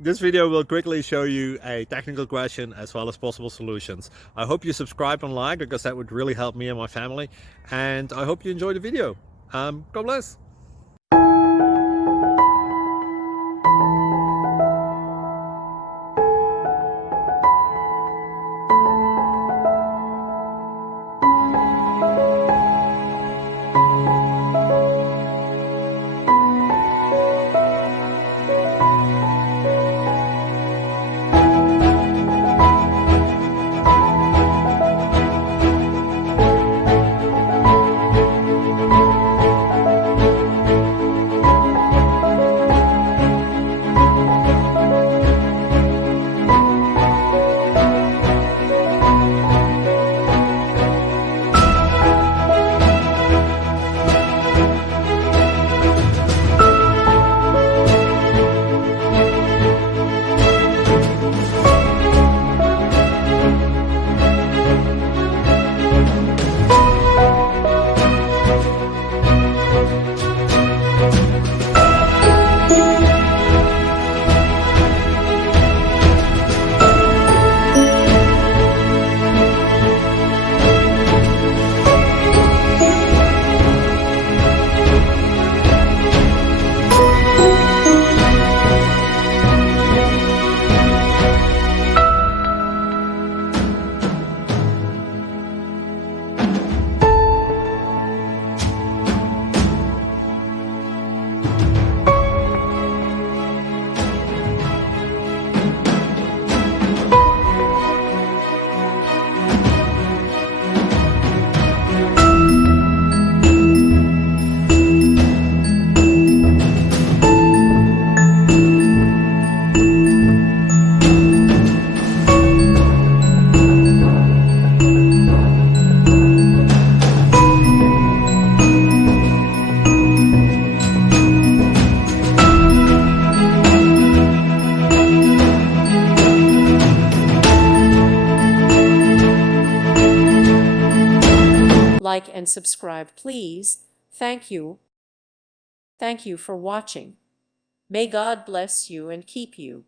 This video will quickly show you a technical question as well as possible solutions. I hope you subscribe and like, because that would really help me and my family. And I hope you enjoy the video. God bless. Like and subscribe, please. Thank you. Thank you for watching. May God bless you and keep you.